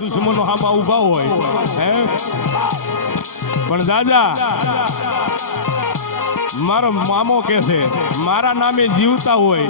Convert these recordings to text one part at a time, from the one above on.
દુશ્મનો હામાં ઉભા હોય હે પણ દાદા મારો મામો કે છે મારા નામે જીવતા હોય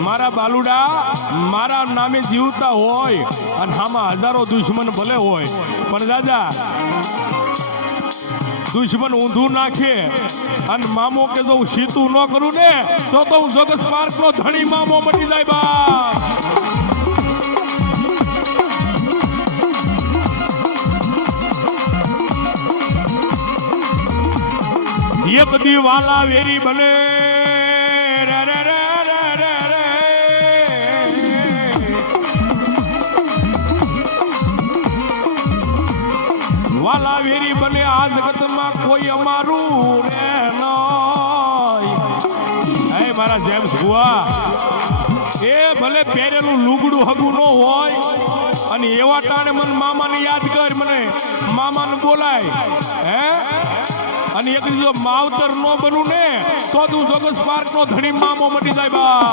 મારા બાલુડા મારા નામે જીવતા હોય અને હામાં હજારો દુશ્મન ભલે હોય પણ દાદા દુશ્મન ઊંધું નાખે અને મામો કે જો હું સીતું ન કરું ને તો હું જગત પાર્ક નો ધણી મામો મટી જાય બા એક દી વાલા વેરી બને રે રે રે રે રે રે વાલા વેરી બને આ જગતમાં કોઈ અમારું રે નય હે મારા જેમ્સ બુઆ એ ભલે પહેરેલું લુગડું હગું ન હોય અને એવા ટાણે મને મામાને યાદ કર મને મામાને બોલાય હે અને એક જો માવતર નો બનું ને તો તું જગત પાર્ક નો ધણી મામો મટી જાય બા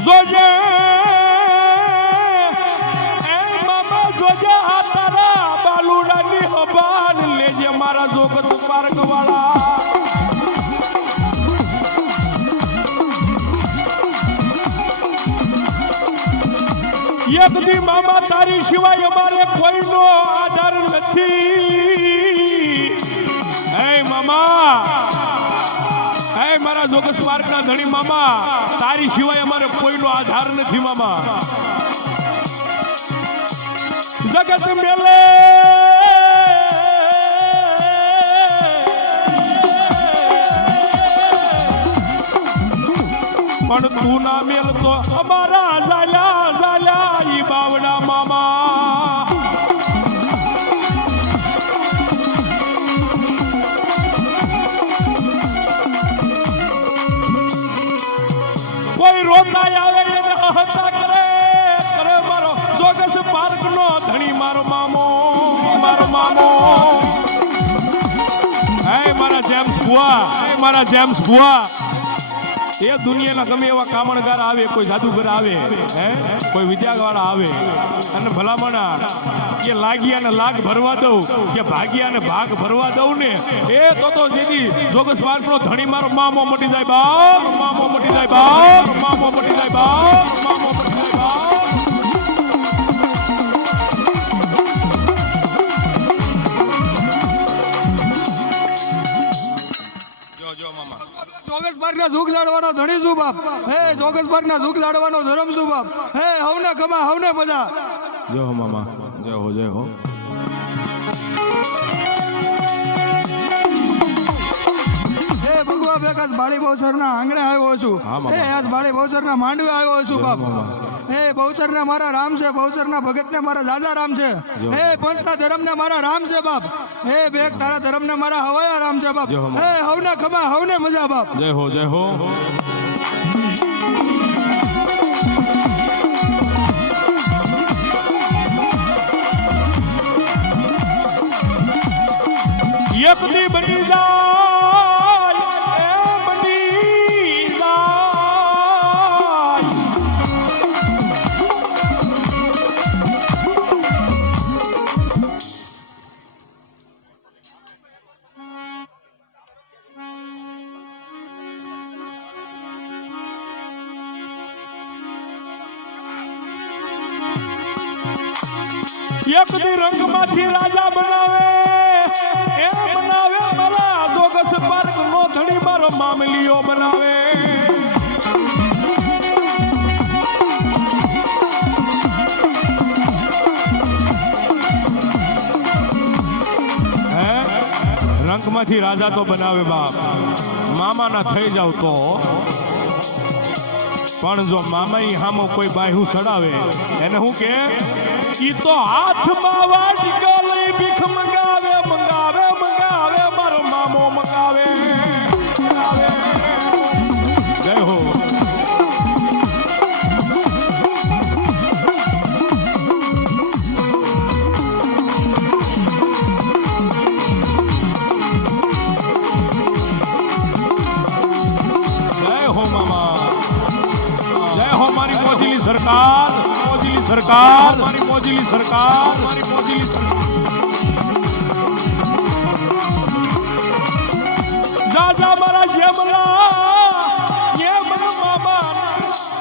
જોજે એ મામા જોજે આ તારા બાલુડાની હબાન લેજે મારા જગત પાર્ક વાળા એક દી મામા તારી સિવાય અમારે કોઈનો આધાર નથી હે મામા હે મારા જોગસ પાર્કના ધણી મામા તારી સિવાય અમારે કોઈનો આધાર નથી મામા જગત મેલે પણ તું ના મેલ તો અમારા ઝાલ્યા ઝાલ્યા ઈ બાવડા મામા કોઈ રોતા આવે એને હહતા કરે કરે મારો જોગસ પાર્ક નો ધણી મારો મામો હે મારા જેમ્સ બુઆ હે મારા જેમ્સ બુઆ એ દુનિયાના ગમે એવા કામણગાર આવે કોઈ જાદુગર આવે હે કોઈ વિદ્યાવાળા આવે અને ભલામણા કે લાગિયાને લાગ ભરવા દઉં કે ભાગ્યાને ભાગ ભરવા દઉં ને એ તો જેથી જોગસ પાર્કનો ધણી મારો મામો મટી જાય બાપ મામો મટી જાય બાપ મામો મટી જાય બાપ મામો મટી જાય બાપ જોગસ પાર્કના ઝુક જાડવાનો ધણી છું બાપ હે જોગસ પાર્કના ઝુક જાડવાનો ધરમ છું બાપ હે હવને ખમા હવને મજા જય હો મામા જય હો જય હો હે ભગવા બેકાસ બાળી બહુચરના આંગણે આવ્યો છું હે આજ બાળી બહુચરના માંડવે આવ્યો છું બાપ હે બહુચરના મારા રામ છે બહુચરના ભગતને મારા દાદા રામ છે હે પંચના ધર્મને મારા રામ છે બાપ હે બેક તારા ધર્મને મારા હવાયા રામ છે બાપ હે હવને ખમા હવને મજા બાપ જય હો જય હો એક દી બની જાય એ બની જાય એક દી રંગમાંથી રાજા બનાવે એ બનાવે મારા જોગસ પાર્ક નો ધણી મારો મામલીઓ બનાવે હે રંગમાંથી રાજા તો બનાવે બાપ મામાના થઈ જાવ તો પણ જો મામાઈ હામો કોઈ બાહુ ચડાવે એને હું કે ઈ તો હાથમાં વાટકો લઈ ભીખ મંગાવે મંગાવે મંગાવે મારો મામો મંગાવે જય હો સરકાર, મારી મોજીલી સરકાર, મારી મોજીલી સરકાર. જા જા મારા જેમલા એ મન મામા.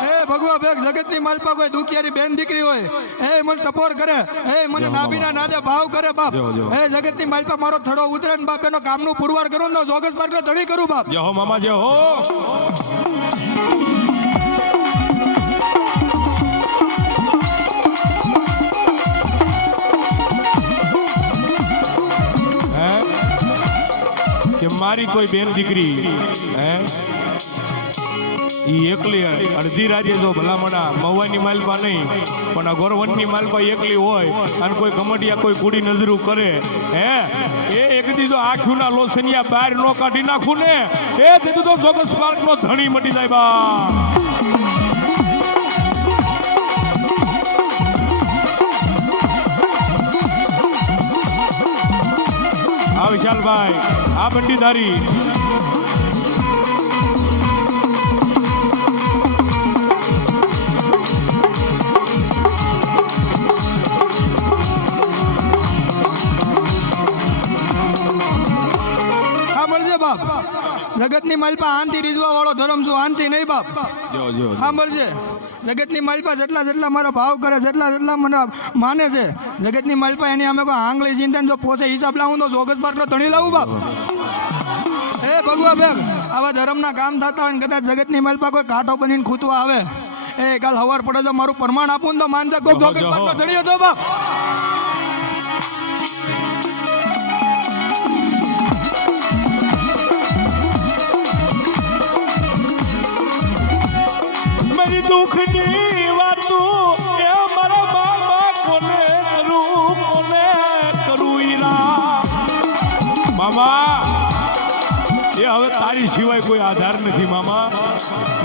એ ભગવા બેગ જગતની માલપા કોઈ દુખિયારી બેન દીકરી હોય એ મને ટપોર કરે એ મને નાભીના નાદે ભાવ કરે બાપ એ જગતની માલપા મારો થડો ઉતરે ને બાપ એનો કામનું પુરવાર કરું ને જોગસ પાર્ક નો ધણી કરું બાપ. જય હો મામા, જય હો. કે મારી કોઈ બેન દીકરી હે ઈ એકલી અડધી રાતે જો ભલામણા મહુવાની માલપા નહીં પણ આ ગોરવંટની માલપા એકલી હોય અને કોઈ કમડિયા કોઈ કુડી નજરું કરે હે એ એક દી જો આંખના લોસનિયા બહાર નો કાઢી નાખું ને એ દીધું તો જોગસ પાર્ક નો ધણી મટી જાય બા. આ વિશાલભાઈ આ બંડીધારી જગતની માલપા આનથી રીઝવા વાળો ધર્મ છું આનથી નહીં બાપ. જો જો સાંભળજે જગતની માલપા જેટલા મારા ભાવ કરે જેટલા મને માને છે જગતની માલપા એની અમે કોઈ આંગળી ચિંતન જો પોસે હિસાબ લાવું તો જોગસ પાર્કનો ધણી લાવું બાપ. એ ભગવા બેગ આવા ધર્મના કામ થતા હોય ને કદાચ જગતની માલપા કોઈ કાંટો બનીને ખૂતવા આવે એ કાલ હવાર પડે તો મારું પ્રમાણ આપું તો માનજે કોઈ જોગસ પાર્કનો ધણી હતો બાપ. દુઃખની વાતું એ મારા મામા કોને કરું ઈરા મામા એ હવે તારી સિવાય કોઈ આધાર નથી મામા.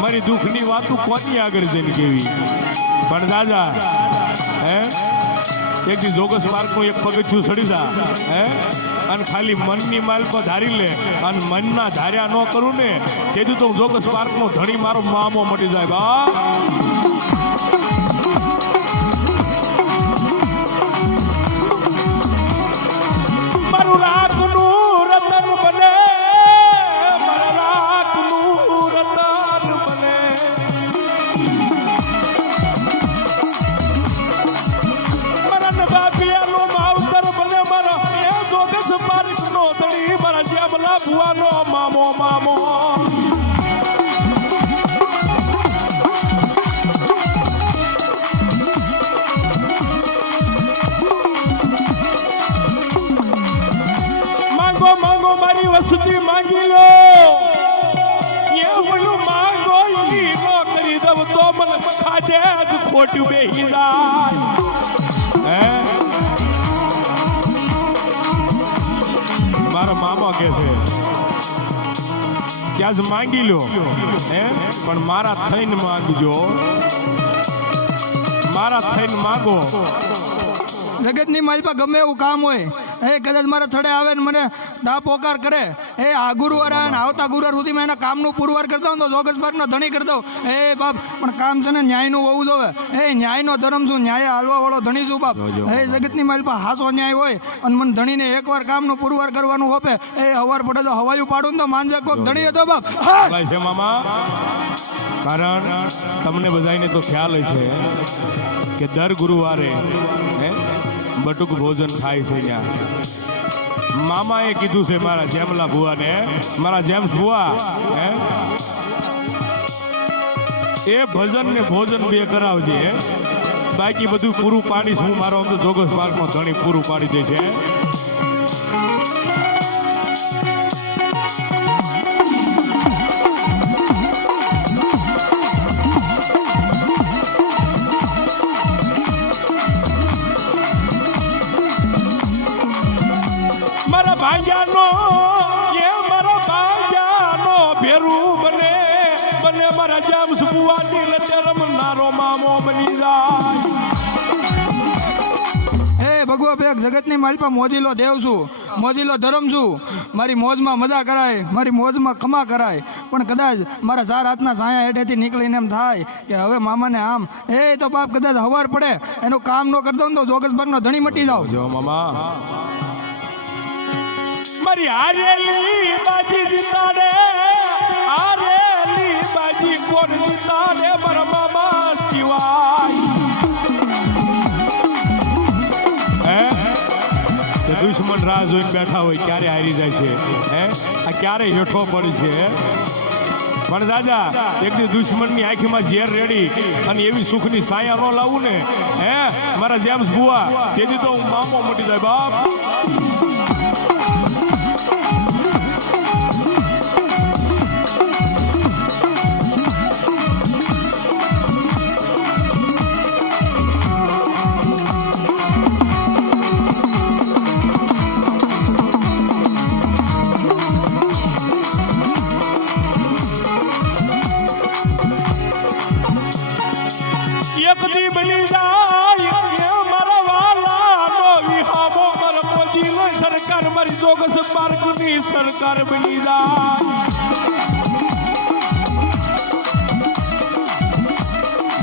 મારી દુઃખની વાતું કોની આગળ જઈને કેવી પણ દાદા હે એક દી જોગસ પાર્કનું એક પગથિયું ચડી જા હે અને ખાલી મનની માલ પર ધારી લે અને મનના ધાર્યા ન કરું ને તેથી તો જોગસ પાર્કનો ધણી મારો મામો મટી જાય બા. મારું રાતનું રતન બને મારા રાતનું રતન બને મારા બાપિયાનો માવતર બને મારા એ જોગસ પાર્કનો ધણી મારા જેમલા ભુવાનો મામો મામો. માંગો મારી વસતી માંગી લો એ બોલું માંગો ઈ નો કરી દવ તો મને ખાધે જ ખોટું બેહી જાય હે. મારો મામો કે છે કે આજ માંગી લો હે પણ મારા થઈને માંગજો, મારા થઈને માંગો. જગતની માલપા ગમે એવું કામ હોય એ કદાચ મારા થડે આવે ને મને દા પોકાર કરે એ આ ગુરુવાર આવે ને આવતા ગુરુવાર સુધીમાં એના કામનું પુરવાર કરતા હું તો જોગસ પાર્કનો ધણી કરી દઉં. એ બાપ પણ કામ છે ને ન્યાયનું હોવું જોવે એ ન્યાયનો ધર્મ છું ન્યાય હાલવા વાળો ધણી છું બાપ. એ જગતની માલપા હાસો ન્યાય હોય અને મને ધણીને એકવાર કામનું પુરવાર કરવાનું હોપે એ હવાર પડે તો હવાયું પાડું તો માનજે કોક ધણી હતો બાપ છે મામા. કારણ તમને બધાને તો ખ્યાલ છે કે દર ગુરુવારે હે બટુક ભોજન થાય છે ત્યાં. મામાએ કીધું છે મારા જેમલા ભુવાને મારા જેમ્સ ભુવા હે એ ભજન ને ભોજન બે કરાવજે બાકી બધું પૂરું પાડીશ હું. મારો આમ તો જોગસ પાર્કનો ધણી પૂરું પાડી દે છે. મારા ભાઈજાનો એ મારા ભાઈજાનો ભેરું બને બને મારા જેમ્સ ભુવાની લટે રમનારો મામો બની જાય. ભગવા ભેગ જગતની માલપા મોજીલો દેવ છું, મોજીલો ધર્મ છું. મારી મોજમાં મજા કરાય, મારી મોજમાં ખમા કરાય. પણ કદાચ મારા 4 હાથના સાયા હેઠેથી નીકળીને એમ થાય કે હવે મામાને આમ એ તો બાપ કદાચ હવાર પડે એનું કામ ન કરતો ને તો જોગસબાગનો ધણી મટી જાવ. જો મામા મારી હારેલી બાજી જીતાડે, હારેલી બાજી કોણ જીતાડે મારા મામા સિવાય. દુશ્મન રાહ જોઈને બેઠા હોય ક્યારે હારી જાય છે, આ ક્યારે હેઠો પડી છે. પણ દાદા એક દી દુશ્મનની આંખમાં ઝેર રેડી અને એવી સુખની સાયા ન લાવું ને મારા જેમ્સ બુઆ તેથી તો હું મામો મટી જાય બાપ. એક દી બની જાય એ મારા વાલાનો વિહામો મારા મોજીનો સરકાર મારી જોગસ પાર્કની સરકાર બની જાય.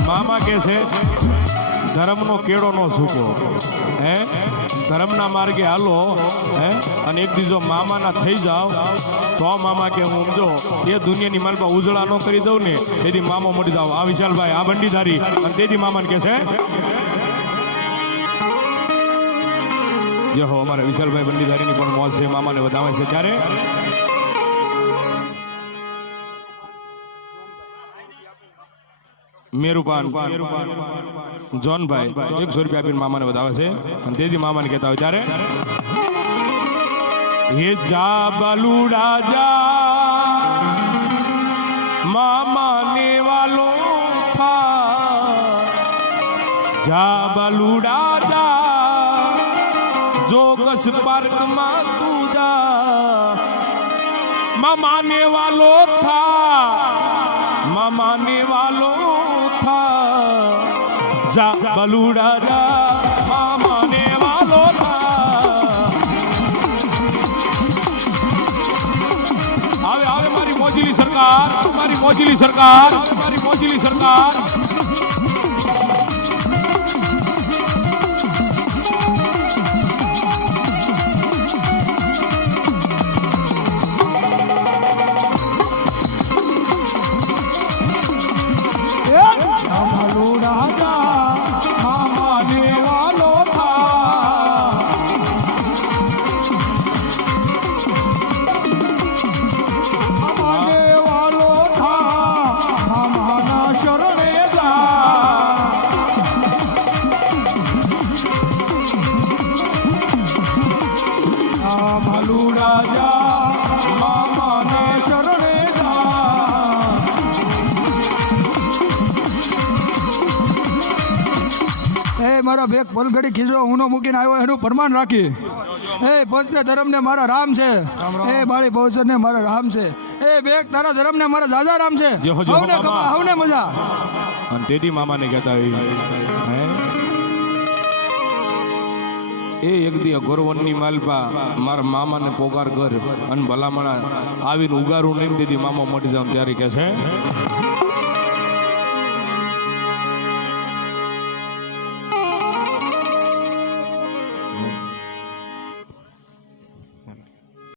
મામા કે છે ધર્મનો કેળો નો સૂકો, ધર્મના માર્ગે હાલો અને એક દીજો મામાના થઈ જાવ તો મામા કે હું સમજો એ દુનિયાની માલપા ઉજળા ન કરી દઉં ને તેથી મામો મળી જાવ. આ વિશાલભાઈ આ બંડીધારી અને તેથી મામાને કે છે જે હો અમારે વિશાલભાઈ બંડીધારીની પણ મોજ છે, મામાને વધાવે છે. ત્યારે મેરુપાન જોનભાઈ 100 રૂપિયા આપીને મામાને વધાવે છે અને તેથી મામાને કહેતા હોય ત્યારે હે જા બલુડા જા મામાને વાલો થા, જા બલુડા જા જોગસ પાર્કમાં તું જા મામાને વાલો થા, મામાને વાલો જા બલુડા જા મામાને વાલો થા. આવે આવે મારી મોજીલી સરકાર, મારી મોજીલી સરકાર, મારી મોજીલી સરકાર. મારા ભેગ પલઘડી ખીચડો ઊનો મૂકીને આવ્યો એનું પ્રમાણ રાખી. પંચ ધર્મને મારા રામ છે, બાળી બહુચર ને મારા રામ છે. ભેગ તારા ધર્મ ને મારા દાદા રામ છે. હવને મજા અને તેથી મામાને કહેતા એ એક દી ગોરવનની માલપા મારા મામાને પોકાર કર અને ભલામણા આવીને ઉગારું નહીં તેથી મામા મટી જાવ ત્યારે કહે છે